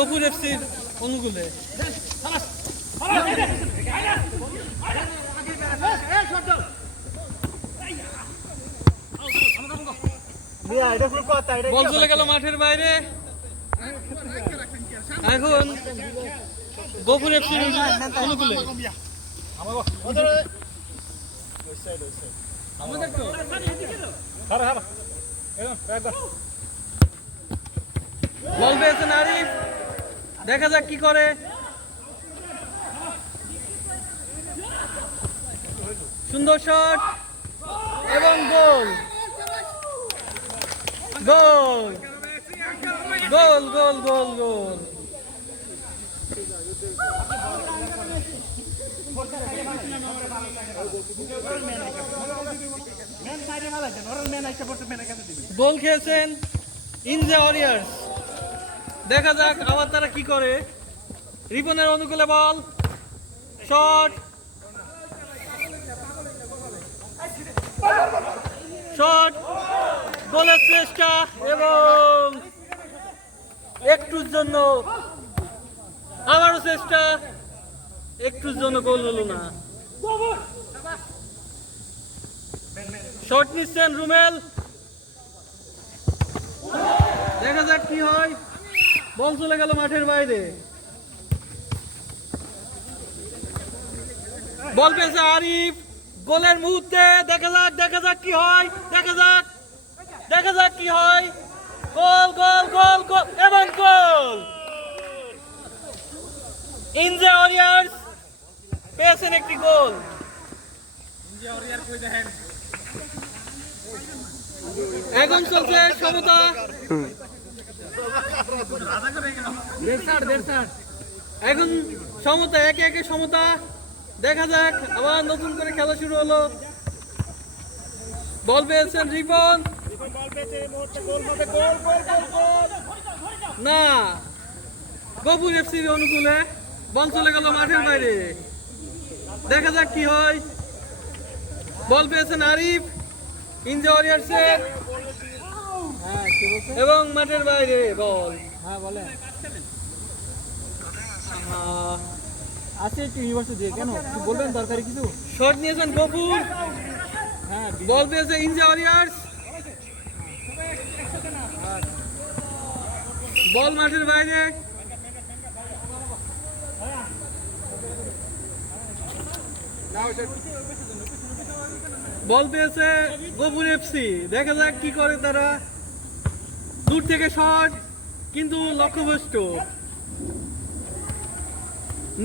গোপুর এফসির অনুকূলে। বল চলে গেল মাঠের বাইরে। এখন গোপুর এফসির অনুকূলে। বল পেয়েছেন আরিফ, দেখা যাক কি করে। সুন্দর শট এবং গোল goal goal goal goal goal. গোল খেয়েছেন ইনজে ওয়ারিয়র্স। দেখা যাক আবার তারা কি করে। রিপনের অনুকূলে বল, শট শট, গোলের চেষ্টা এবং একটুর জন্য আবারও চেষ্টা, একটুর জন্য গোল হলো না। শট নিচ্ছেন রুমেল, দেখা যাক কি হয়। বল চলে গেল মাঠের বাইরে। বল পেয়েছে আরিফ, গোলের মুহূর্তে দেখা যাক কি হয়, দেখা যাক কি হয়। গোল গোল গোল গোল এবং গোল। ইনজে ওয়ারিয়র্স পেয়েছেন একটি গোল। এখন চলছে সমতা, এখন সমতা, একে একে সমতা। দেখা যাক আবার নতুন করে খেলা শুরু হলো। বল পেয়েছেন রিপন, না গোপুর এফসির অনুকূলে। বল চলে গেল মাঠের বাইরে, দেখা যাক কি হয়। বল পেয়েছেন আরিফ, ইনজে ওয়ারিয়র্সের এবং মাঠের বাইরে বল। আছে একটু ইউনিভার্সিটি কেন বলবেন দরকারি কিছু? শট নিয়েছেন গফুর, বল পেয়েছে ইনজে ওয়ারিয়র্স। বল মাঠের বাইরে, বল পেয়েছে গফুর এফসি। দেখা যাক কি করে তারা। দূর থেকে শট কিন্তু লক্ষ্যভ্রষ্ট।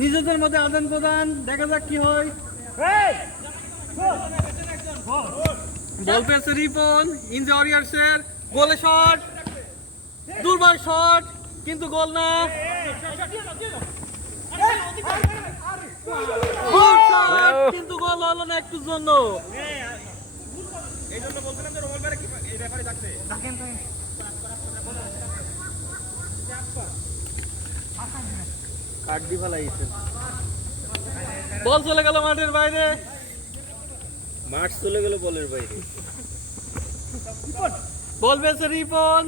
নিজেদের মধ্যে আদান প্রদান, দেখা যাক কি হয়। বল পেয়েছে রিপন, ইনজে ওয়ারিয়র্সের গোলে শট, দুর্বার শট কিন্তু গোল না। কিন্তু গোল হলো না একটুর জন্য। বল চলে গেল মাঠের বাইরে, মাঠ চলে গেল বলের বাইরে। বল পেয়েছে রিপন,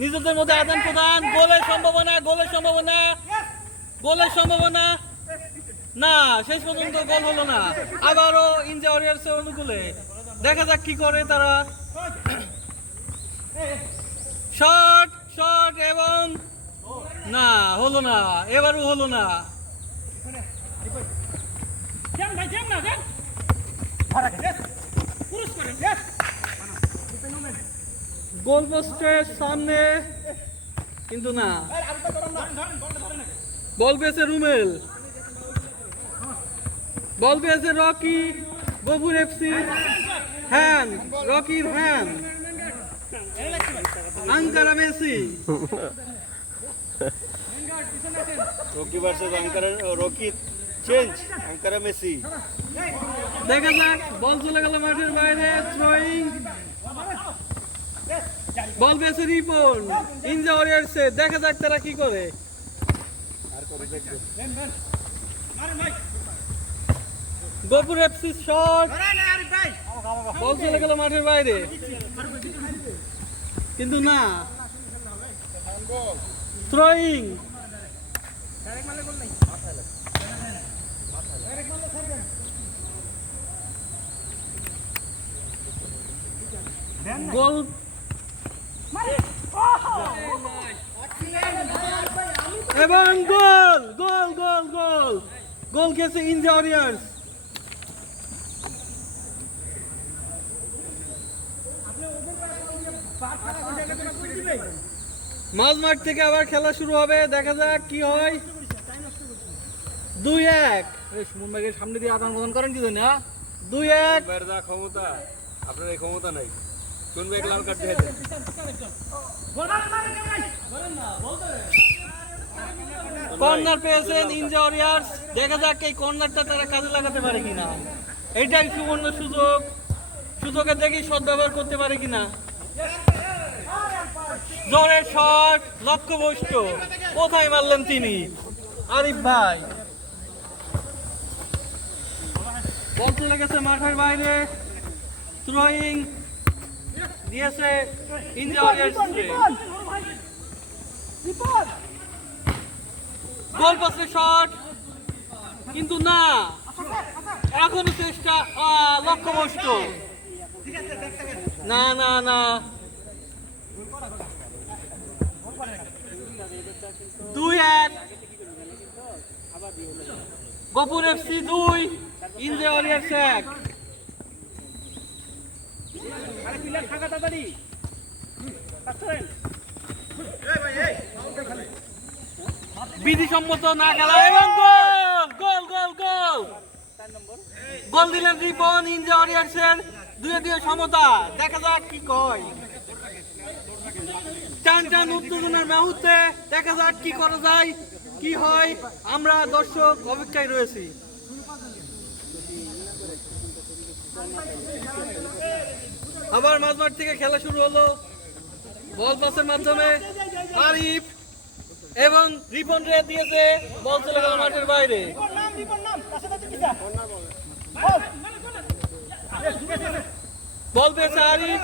নিজেদের মধ্যে আদান প্রদান, গোলের সম্ভাবনা, গোলের সম্ভাবনা, গোলের সম্ভাবনা না, শেষ পর্যন্ত গোল হলো না। আবারও ইনজে ওয়ারিয়র্সের অনুকূলে, দেখা যাক কি করে তারা। শট শট এবং না, হলো না, এবারও হলো না। গোল পোস্টের সামনে কিন্তু না। বল পেয়েছে রুমেল, বল পেয়েছে রকি, গফুর এফসি। হ্যান্ড, রকির hand, Ankara Messi. Rocky versus Ankara, Rocky change, Ankara Messi. দেখা যাক, বল চলে গেল মাঠের বাইরে, থ্রোয়িং। বল পেয়েছে রিপন, ইনজে ওয়ারিয়র্সে, দেখা যাক তারা কি করে। গফুর এফসি শট, বল চলে গেল মাঠের বাইরে কিন্তু না। থ্রোয়িং গোল এবং গোল গোল গোল গোল গোল খেয়েছে ইন্ডিয়া ওয়ারিয়র্স। মাঝমাঠ থেকে আবার খেলা শুরু হবে, দেখা যাক কি হয়। 2-1 সুমন ভাইয়ের সামনে দিয়ে আদান প্রদান করেন কি জানি? 2-1 বাইরে যা ক্ষমতা, আপনার এই ক্ষমতা নাই। কোন ভাই লাল কার্ড দিয়ে দেন? কর্নার পেয়েছেন ইন্ডিয়া ওয়ারিয়র্স, দেখা যাক এই কর্নারটা তারা কাজে লাগাতে পারে কিনা। এটাই সুবর্ণ সুযোগ, সুযোগে দেখি সদ্ব্যবহার করতে পারে কিনা। জোরে শট, লক্ষ্যভ্রষ্ট, কোথায় মারলেন তিনি? আরিফ ভাই বল চলে গেছে মাঠের বাইরে, থ্রোয়িং দিয়েছে ইন্ডিয়া ওয়ারিয়র্স। গোল পাশে শট, কিন্তু না, এখনো চেষ্টা, লক্ষ্যভ্রষ্ট, না না না। 2-1 গোপুর এফসি 2, ইন্ডিয়া ওয়ারিয়র্স 1। বিধিসম্মত না খেলা এবং গোল গোল গোল গোল গোল দিলেন রিপন, ইন্ডিয়া ওয়ারিয়র্সের 2-2 সমতা। দেখা যাক কি কয়, টান টান উত্তেজনার মুহূর্তে দেখা যাক কি করা যায়, কি হয়। আমরা দর্শক অপেক্ষায় রয়েছি। আবার মাঝমাঠ থেকে খেলা শুরু হলো, বল পাসের মাধ্যমে আরিফ এবং রিপন রে দিয়েছে, বল চলে গেল মাঠের বাইরে। বল পেয়েছে আরিফ,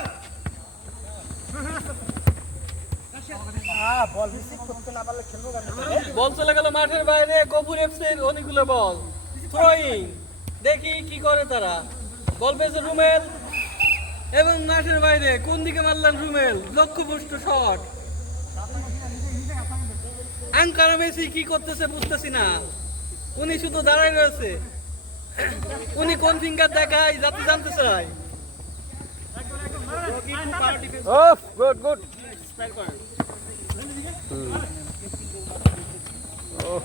বল চলে গেল মাঠের বাইরে। কপুর এফসির অনেকগুলো বল, থ্রোয়িং, দেখি কি করে তারা। বল পেয়েছে রুমেল এবং মাঠের বাইরে, কোন দিকে মারলেন রুমেল, লক্ষ্যভ্রষ্ট শট। আঙ্কারা মেসি কি করতেছে বুঝতেছি না, উনি শুধু দাঁড়ায় রয়েছে, উনি কোন ফিঙ্গার দেখায় যাতে জানতে চাই। Good good.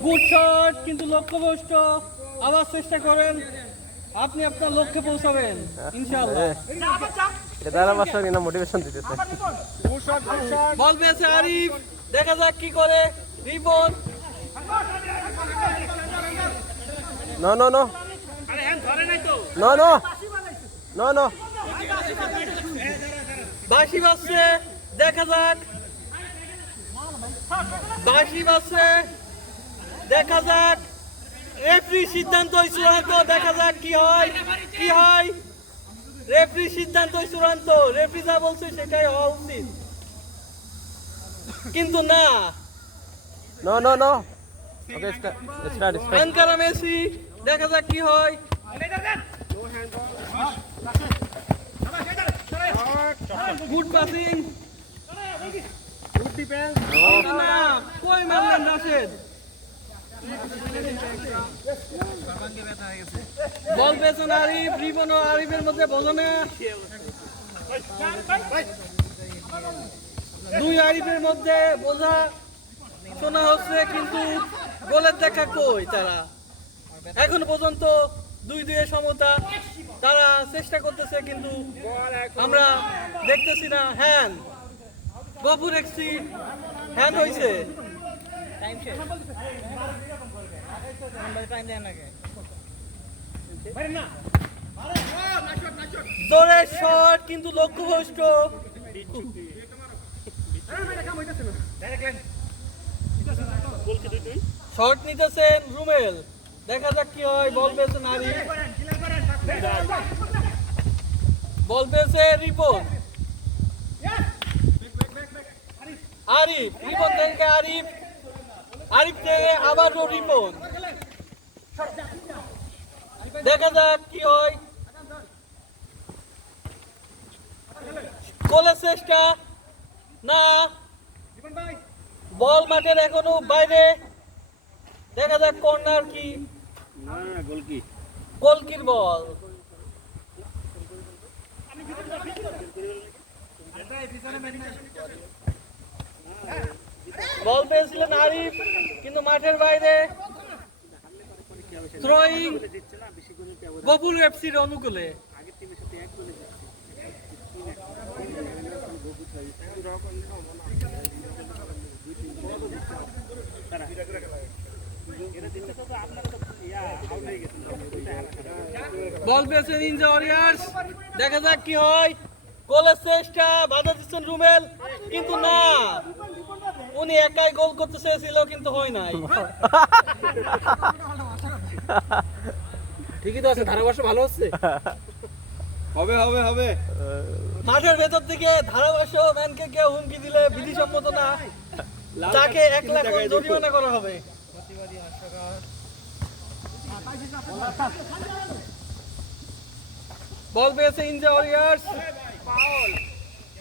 গুড শট, কিন্তু লক্ষ্যভ্রষ্ট। আবার চেষ্টা করেন, আপনি আপনার লক্ষ্যে পৌঁছাবেন ইনশাআল্লাহ। মোটিভেশন দিতেছে। বল পেয়েছে আরিফ, দেখা যাক কি করে Ripon. No no no no no no no. বাঁশি বাজছে, দেখা যাক, বাঁশি বাজছে, দেখা যাক। রেফারি সিদ্ধান্ত চূড়ান্ত, দেখা যাক কি হয়, কি হয়। রেফারি সিদ্ধান্ত চূড়ান্ত, রেফারি যা বলছে সেটাই হওয়া উচিত, কিন্তু না। No no no. Okay start. Ankara Messi, দেখা যাক কি হয়। গুড পাসিং, না, কই মারলেন রাশেদ। বল পেছন আরিফ, রিপন ও আরিফের মধ্যে বোঝনে, দুই আরিফের মধ্যে বোঝা শোনা হচ্ছে, কিন্তু গোলের দেখা কই তারা। এখন পর্যন্ত 2-2 সমতা, তারা চেষ্টা করতেছে কিন্তু আমরা দেখতেছি না। হ্যান গফুর এক্সি, হ্যান হয়েছে। জোরের শট, কিন্তু লক্ষ্যভ্রষ্ট। শট নিতেছেন রুমেল, দেখা যাক কি হয়। বল পেয়েছে নারী, বল পেয়েছে রিপন, আরিফ, রিপন থেকে আরিফ, আরিফ থেকে আবারও রিপন। দেখা যাক কি হয়। গোলের চেষ্টা না, বল মাঠের এখনো বাইরে। দেখা যাক কর্নার কি গোলকির বল। বল পেয়েছিলেন আরিফ কিন্তু মাঠের বাইরে। থ্রোয়িং গফুর এফসির অনুকূলে। বল পেয়েছেন নিনজা ওয়ারিয়র্স। দেখা যাক কি হয়। গোলের চেষ্টা, বাধা দিচ্ছেন রুমেল কিন্তু না, উনি একাই গোল করতে চেয়েছিল কিন্তু হয় নাই। ঠিকই তো আছে, ধারাভাষ্য ভালো হচ্ছে। হবে হবে হবে। মাঠের ভেতর থেকে ধারাভাষ্য ম্যানকে কেউ হুমকি দিলে বিধিসম্মত না, তাকে 1 লাখ জরিমানা করা হবে। বল পেয়েছে নিনজা ওয়ারিয়র্স।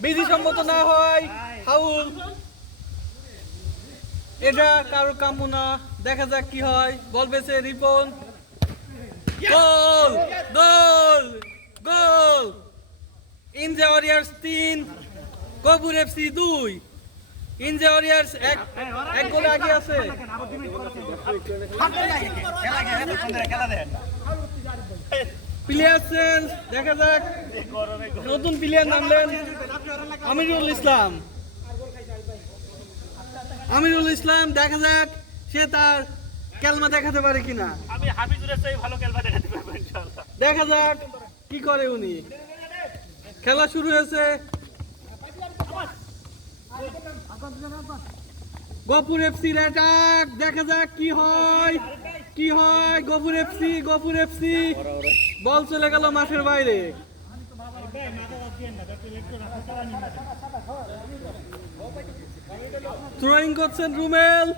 বিধিসম্মত না হয় ফাউল, এটা কারো কাম্য না। দেখা যাক কি হয়। বল পেয়েছে Ripon. Goal goal goal. Ninja Warriors 3 Gafur FC 2। Ninja Warriors এক গোলে আগে আছে। Player change. দেখা যাক নতুন প্লেয়ার নামলেন আমিরুল ইসলাম। আমিরুল ইসলাম দেখা যাক সে তার খেলমা দেখাতে পারে কিনা। আমি হাবিজুরের চেয়ে ভালো খেলবা দেখাতে পারবো ইনশাআল্লাহ। দেখা যাক কি করে উনি। খেলা শুরু হয়েছে। গফুর এফসির অ্যাটাক। দেখা যাক কি হয় কি হয়। গফুর এফসি বল চলে গেল মাঠের বাইরে। থ্রোয়িং করছেন রুমেল।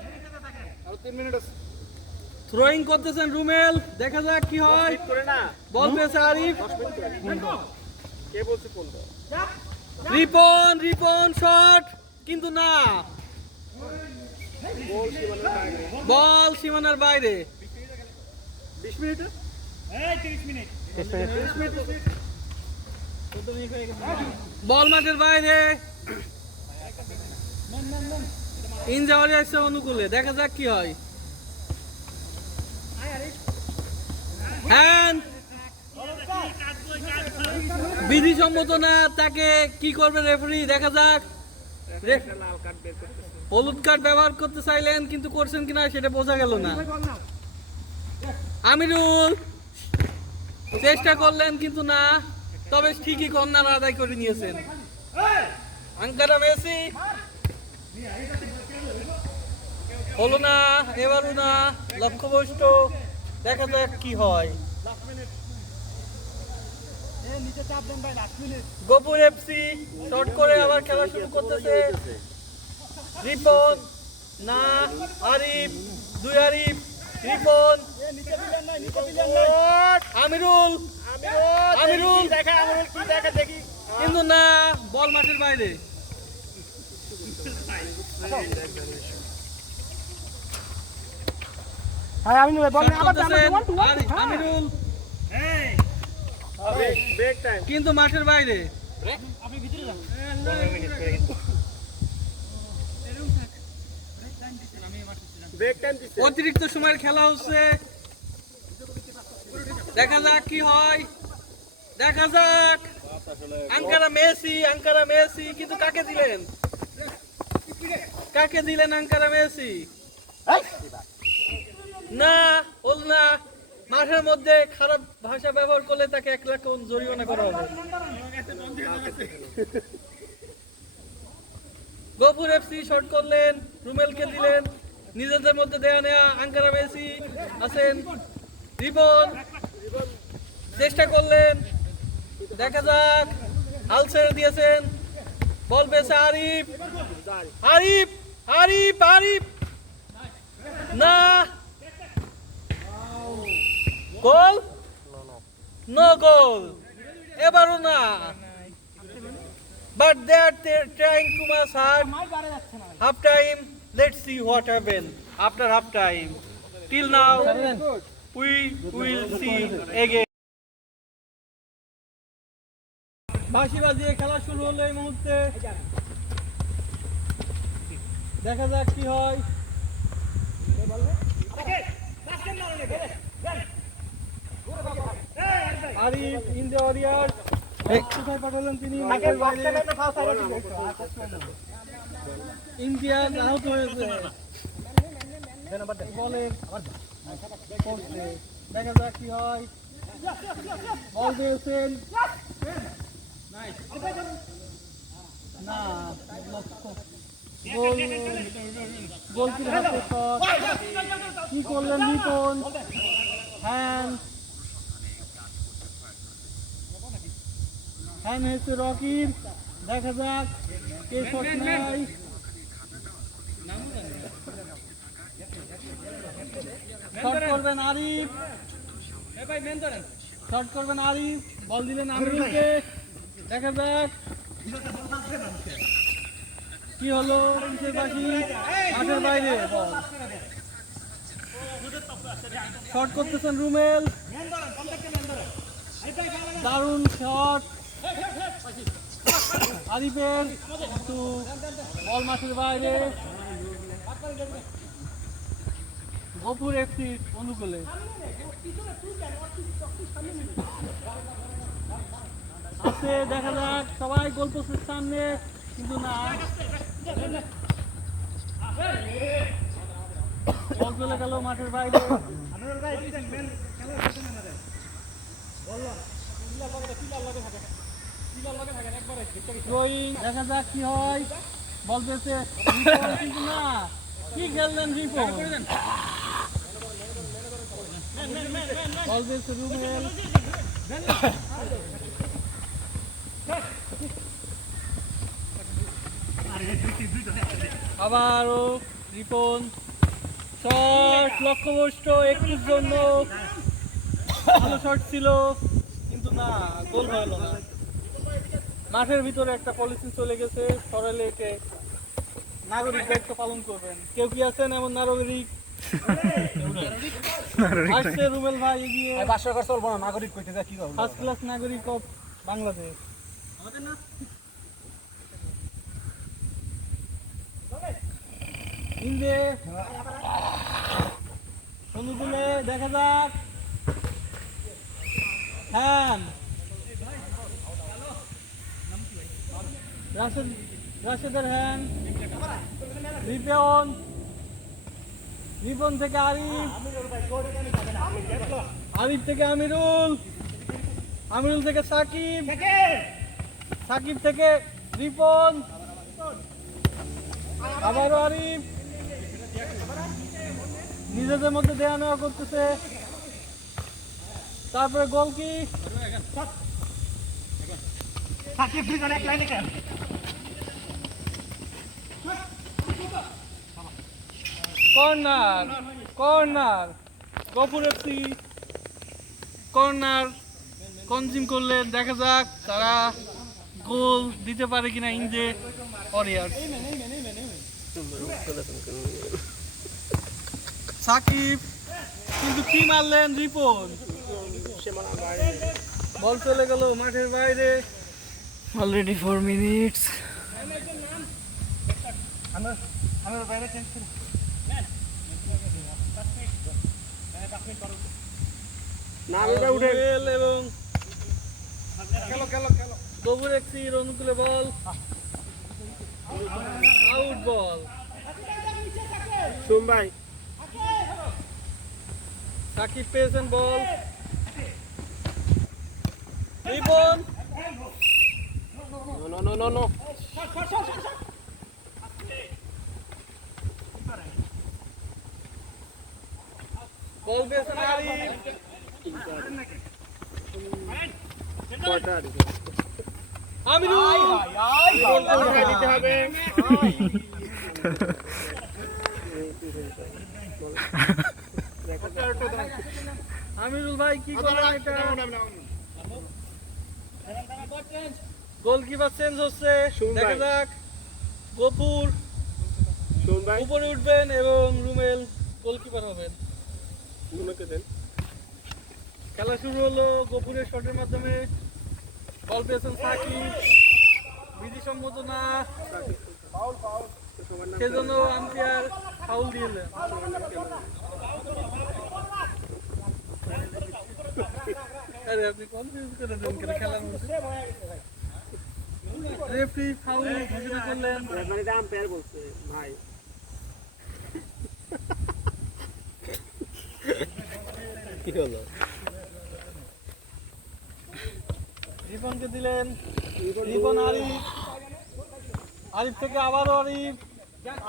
থ্রোয়িং করতেছেন রুমেল। দেখা যাক কি হয়। বল পেয়েছে আরিফ। রিপন শট কিন্তু না, বল সীমানার বাইরে। 20 মিনিট? এই 30 মিনিট। বল মাঠের বাইরে। নিনজা ওয়ারিয়র্স অনুকূলে। দেখা যাক কি হয়। হ্যাঁ, বিধিসম্মত না, তাকে কি করবে রেফারি। দেখা যাক। হলুদ কার্ড ব্যবহার করতে চাইলেন কিন্তু করছেন কিনা সেটা বোঝা গেল না। আমিরুল চেষ্টা করলেন কিন্তু না, তবে ঠিকই কর্নার আদায় করে নিয়েছেন। আঙ্কারা মেসি হলো না, এবারও না, লক্ষ্যভ্রষ্ট। দেখা যাক কি হয়। গফুর এফসি শর্ট করে আবার খেলা শুরু করতেছে। রিপন না, আরিফ, 2 আরিফ, রিপন, আমিরুল কিন্তু না, বল মাঠের বাইরে। আমিরুল কিন্তু মাঠের বাইরে। অতিরিক্ত সময়ের খেলা হচ্ছে। দেখা যাক কি হয়। দেখা যাক। আঙ্কারা মেসি কিন্তু কাকে দিলেন আঙ্কারা মেসি। না, হল না। মাঠের মধ্যে খারাপ ভাষা ব্যবহার করলে তাকে 1 লাখ জরিমানা করা হবে। গফুর এফসি শর্ট করলেন, রুমেলকে দিলেন। নিজেদের মধ্যে দেয়া নেয়া। আঙ্কারা মেসি আছেন। রিপন চেষ্টা করলেন। দেখা যাক। হাল ছেড়ে দিয়েছেন। বল পেয়েছে আরিফ। না গোল নো গোল এবারও না but they're trying too much hard half time let's see what happen after half time till now we will see again বাঁশি বাজিয়ে খেলা শুরু হলো এই মুহূর্তে দেখা যাক কি হয় আরিফ ইন দ্য ওয়ারিয়ার্স কোথায় পাঠালেন তিনি ইন্ডিয়ান আউট হয়েছে বলেন দেখা যাক কি হয় বল দিয়েছেন না গোল গোলকির হাতে শট কি করলেন রিপন হ্যান্ড হয়েছে রকির দেখা যাক কে শট নাই শট করবেন আরিফ শট করবেন আরিফ বল দিলেন আমিরুলকে দেখা যাক কি হলো মাঠের বাইরে বল শট করতেছেন রুমেল দারুণ শট আরিফের কিন্তু বল মাঠের বাইরে গফুর এফসি অনুকূলে আছে দেখা যাক সবাই গোলপোস্টের সামনে কিন্তু না বল চলে গেল মাঠের বাইরে দেখা যাক কি হয় বল পেয়েছে কিন্তু না কি খেললেন রিপন বল পেয়েছে রুমেল আবারও রিপন শট লক্ষ্যভ্রষ্ট একটুর জন্য ভালো শট ছিল কিন্তু না গোল হলো না মাঠের ভিতরে একটা পলিসি চলে গেছে সরালে একে নাগরিক দায়িত্ব পালন করবেন কেউ কি আছেন এমন নাগরিক আসছে রুমেল ভাই এগিয়ে নাগরিক কইতে যা কি করব ফার্স্ট ক্লাস নাগরিক অফ বাংলাদেশ ইন্দে অনুকূলে দেখা যাক হ্যাঁ রাশেদের হ্যান্ড রিপন থেকে আরিফ আরিফ থেকে আমিরুল থেকে সাকিব থেকে রিপন আবারও আরিফ নিজেদের মধ্যে দেয়া নেওয়া করতেছে তারপরে গোল কি corner Gafur FC corner consume করলে দেখা যাক তারা গোল দিতে পারে কিনা ইন্ডে ওয়ারিয়ার্স সাকিব কিন্তু কি মারলেন রিপন বল চলে গেল মাঠের বাইরে অলরেডি 4 মিনিটস এবং গফুর এফসির অনুকূলে বল আউট বল ভাই সাকিব পেয়েছেন বল রিপন নো বল পেয়েছেন আরিফ আমিরুল দিতে হবে আমিরুল ভাই কি করলেন এটা? গোলকিপার চেঞ্জ হচ্ছে, দেখা যাক। গফুর উপরে উঠবেন এবং রুমেল গোলকিপার হবেন। খেলা শুরু হলো গফুরের শটের মাধ্যমে। বল পেয়েছেন সাকিব, বিধিসম্মত না, সেজন্য আম্পায়ার ফাউল দিলেন। আরে আপনি কনফিউজ করে দেন কেন খেলার মধ্যে? রেফারি ফাউল ঘোষণা করলেন। মানে আম্পায়ার বলছে ভাই কি হলো? রিপনকে দিলেন, রিপন আরিফ, আরিফ থেকে আবারও আরিফ,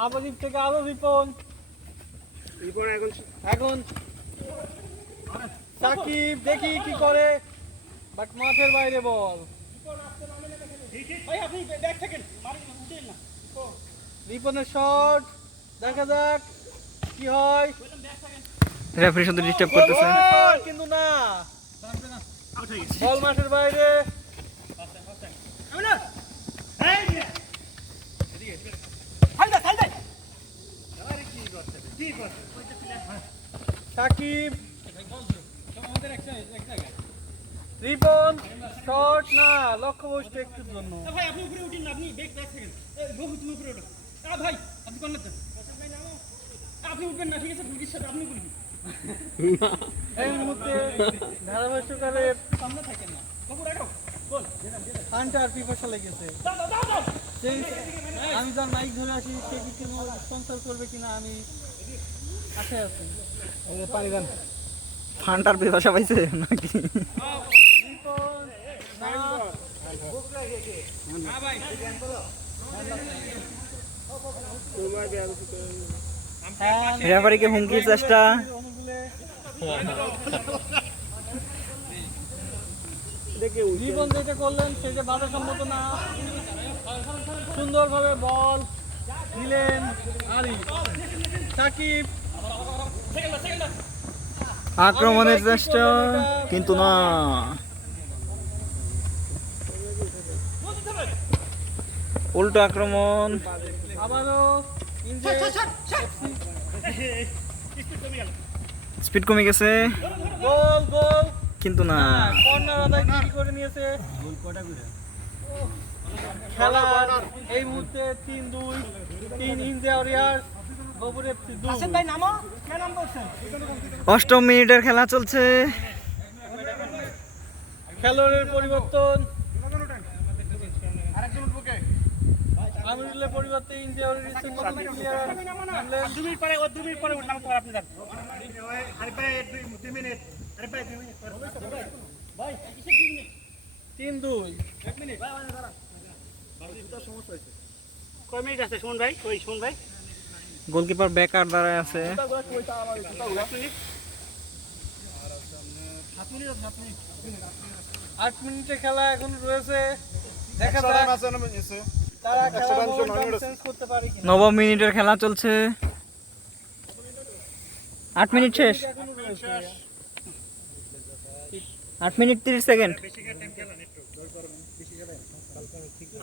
আরিফ থেকে আরো রিপন, এখন সাকিব, দেখি কি করে, বাট মাঠের বাইরে বল। রিপনের শট, দেখা যাক কি হয়। রেফারি শুধু ডিস্টার্ব করতেছে। গোল, কিন্তু না, বল মাঠের বাইরে। সাকিব, রিপন, শট না, লক্ষ্যবস্তু একটুর জন্য। ভাই আপনি উপরে উঠেন না, আপনি ব্যাক থাকেন। বহু তুমি উপরে ওঠো। ভাই আপনি কোন না, আপনি উঠবেন না, ঠিক আছে? ফুলকির সাথে আপনি বলবি এই মুহূর্তে ধারাভাষ্যকারের সামনে থাকেন না। বাবু রাখো বল। হান্টার পিপাসা লেগেছে। আমি তার মাইক ধরে আসি, সে কি কোনো স্পন্সর করবে কিনা আমি আশায় আছি। পানি দেন। ফান্টার পিপাসা পাইছে নাকি? রিপন, না, হ্যাঁ, রেফারিকে হুমকির চেষ্টা। অনুকূলে রিপন যেটা করলেন সেটা বাধাসম্মত না। সুন্দরভাবে বল দিলেন আরিফ। সাকিব, আক্রমণের চেষ্টা, কিন্তু না। উল্টো আক্রমণ, আবারও স্পিড কমে গেছে, গোল, গোল, কিন্তু না। কর্নার আদায় কি করে নিয়েছে। খেলা এই মুহূর্তে 3-2, 3 ইন্ডিয়া ওয়ারিয়ার্স, গোপুর এফসি 2। ভাই নামো, কে নাম করছেন? 8ম মিনিটের খেলা চলছে। খেলোয়াড়ের পরিবর্তন, আরেকজন উঠবো কে? আমিরুলের পরিবর্তে ইন্ডিয়া ওয়ারিয়ার্সের নতুন প্লেয়ার নামলেন। 2 মিনিট পরে, 2 মিনিট পরে উঠলাম, পর আপনি যান। আরে ভাই 2 মিনিট, আরে ভাই 2 মিনিট পরে ভাই কিসের 2 মিনিট? 3-2। 1 মিনিট ভাই মানে দাঁড়া। সমস্যা হয়েছে। কয় মিনিট আছে শুন ভাই? ওই শুন ভাই, গোলকিপার বেকার দাঁড়ায় আছে। 8 মিনিটের খেলা এখন রয়েছে, দেখা যাক তারা খেলা চেঞ্জ করতে পারে কিনা। 9ম মিনিটের খেলা চলছে। 8 মিনিট শেষ। 8 মিনিট 30 সেকেন্ড।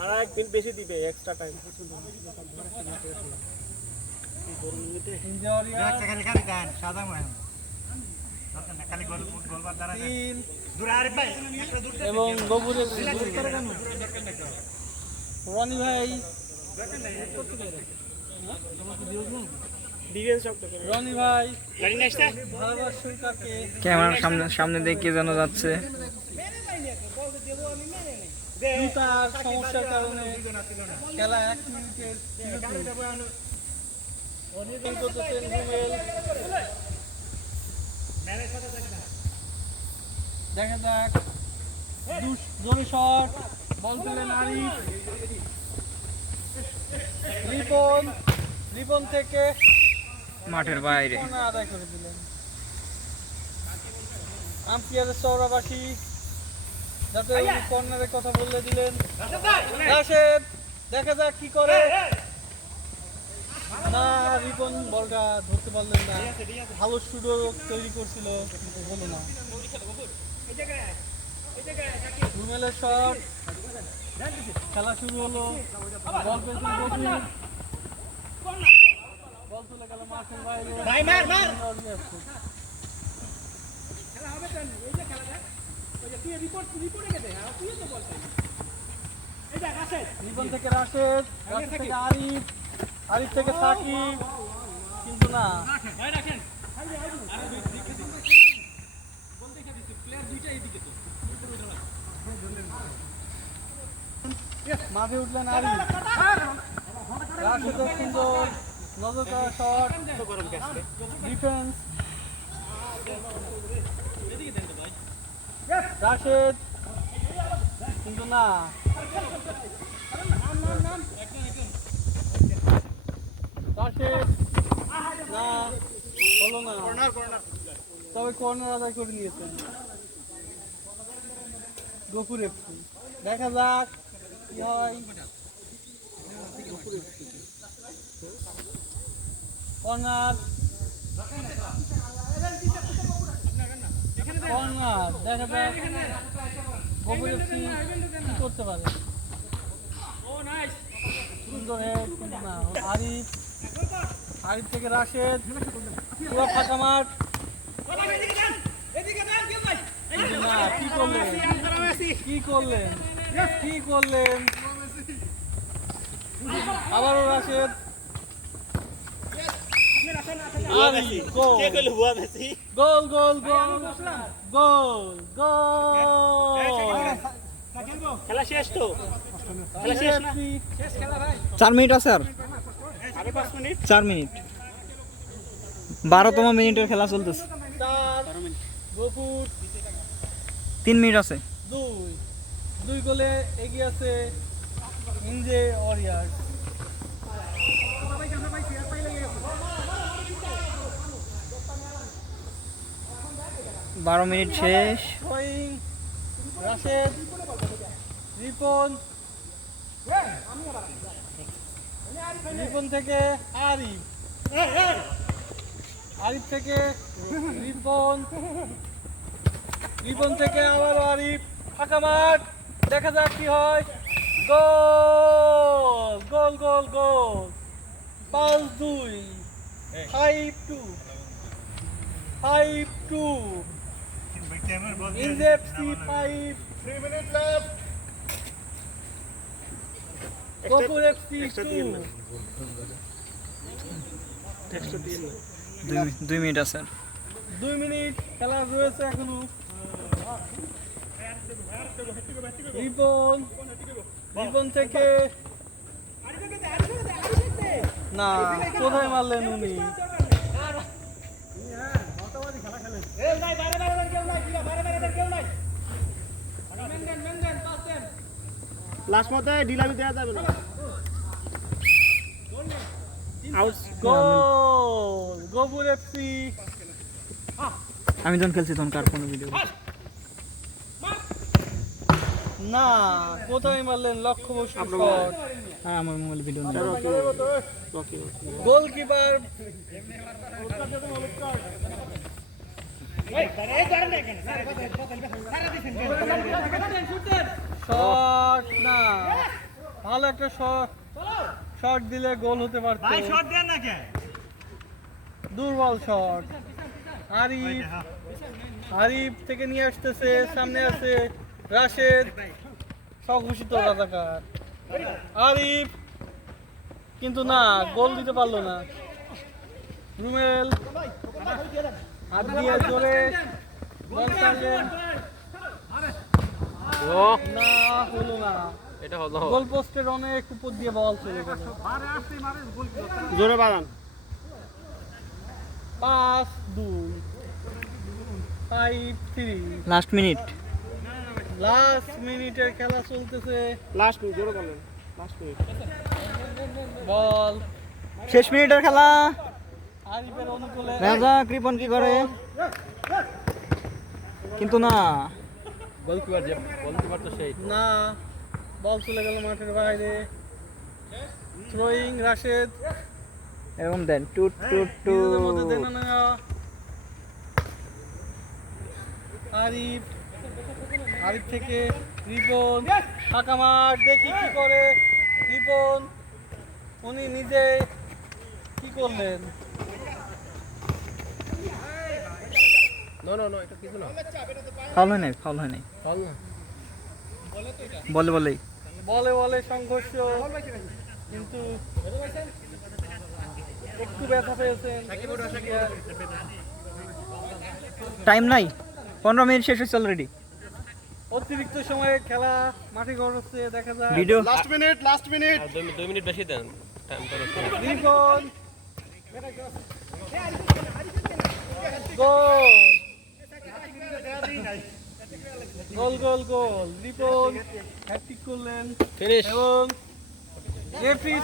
আর 1 মিনিট বেশি দিবে, এক্সট্রা টাইম। ইন্ডিয়া ওয়ারিয়ার্স সাদা মনে খালি গোল গোলবার দ্বারা 3 দূরে। আরে ভাই একটা দূর এবং গোপুরের রনি ভাই, রনি ভাই গাড়ি নিয়ে আসতে ধারাভাষ্যকারকে ক্যামেরার সামনে দিয়ে কে যেন যাচ্ছে। তার সমস্যার কারণে খেলা 1 মিনিটের অনির্দিষ্ট করতেছেন রুমেল। দেখা যাক, জোরে শট, বল পেলেন আরিফ। রিপন, রিপন থেকে মাঠের বাইরে। কর্নার আদায় করে দিলেন। আম্পায়ারের চৌরাবাসী যাতে কর্নারের কথা বলে দিলেন। রাশেদ, দেখা যাক কি করে। না, রিপন বলটা ধরতে পারলেন না। ভালো সুযোগ তৈরি করছিল কিন্তু হলো না। রুমেলের শট, খেলা শুরু হলো। বল পেয়েছেন গফুর, বল চলে গেল মাঠের বাইরে। রিপন থেকে রাশেদ, রাশেদ থেকে আরিফ, আরিফ থেকে সাকিব, কিন্তু না। মাঠে উঠলেন আরিফ, রাশেদের সুন্দর নজর করা শট, ডিফেন্স। রাশেদ, কিন্তু না। রাশেদ, না, হলো না। তবে কর্নার আদায় করে নিয়েছেন গফুর এফসি। দেখা যাক কি হয়। কর্নার, কর্নার, দেখা যাক গফুর এফসি কি করতে পারে। সুন্দর হেড, কিন্তু না। আরিফ, আরিফ থেকে রাশেদ, পুরো ফাঁকা মাঠ, কিন্তু না। কি করলেন, কি করলেন, কি করলেন? আবারও রাশেদ, আরিফ, গোল, গোল, গোল, গোল, গোল, গোল। খেলা শেষ তো, খেলা শেষ না? শেষ খেলা ভাই, 4 মিনিট আছে আর 5 মিনিট। 4 মিনিট, 12তম মিনিটের খেলা চলতেছে। চার, গফুর 3 মিনিট আছে। 2 গোলে এগিয়ে আছে ইনজে ওয়ারিয়ার্স। 12 মিনিট শেষ। থ্রোয়িং, রাশেদ, রিপন, রিপন থেকে আরিফ, আরিফ থেকে রিপন, রিপন থেকে আবারও আরিফ, ফাঁকা মাঠ, দেখা যাক কি হয়। Goal, goal, goal, goal. 5-2, 5-2, 5-2। ইনজে FC 5, 3 minutes left. Gafur FC 2। 2 minute আছে। 2 মিনিট খেলা রয়েছে এখনো। রিপন, রিপন থেকে না, কোথায় মারলেন উনি? লাস্ট মতে ঢিলামি দেওয়া যাবে না। আউট, গোল, গফুর এফসি। আমি যখন খেলছি তখন কার কোনো ভিডিও না, কোথায় মারলেন? লক্ষ্যবস্তু শট। আমার মোবাইল ভিডিও নেই। গোলকিপার শট না, ভালো একটা শট, শট দিলে গোল হতে পারত। দুর্বল শট। আরিফ, আরিফ থেকে নিয়ে আসতেছে, সামনে আছে রাশেদ, স্বঘোষিত রাজাকার। আরিফ, কিন্তু না, গোল দিতে পারলো না। রুমেল হাত দিয়ে জোরে বল ছাড়লেন, না, হলো না। এটা হলো গোল পোস্টের অনেক উপর দিয়ে বল চলে গেল। জোরে বাড়ান। 5-2, 5-3। Last minute. লাস্ট মিনিটের খেলা চলতেছে। লাস্ট মিনিট, জোরে বলেন। Last minute. বল শেষ মিনিটের খেলা। আরিফের অনুকূলে। রাজা কৃপন কি করে, কিন্তু না। গোলকিপার তো সেই না, বল চলে গেল মাঠের বাইরে। থ্রোয়িং, রাশেদ, এরকম দেন টুট টুট নিজেদের মধ্যে দেন টুট না আরিফ আরিফ থেকে রিপন ফাঁকা মাঠ দেখি কি করে রিপন উনি নিজে কি করলেন ফাউল হয় নাই ফাউল হয় নাই বলে বলেই বলে বলে সংঘর্ষ কিন্তু একটু ব্যথা পেয়েছেন টাইম নাই 15 মিনিট শেষ হয়েছে অলরেডি অতিরিক্ত সময়ে খেলা মাঠে গড়ছে দেখা যায় ভিডিও লাস্ট মিনিট 2 মিনিট বেশি দেন টাইম তো রিপন গোল গোল গোল গোল রিপন হ্যাট্রিক করলেন ফিনিশ এবং রেফারি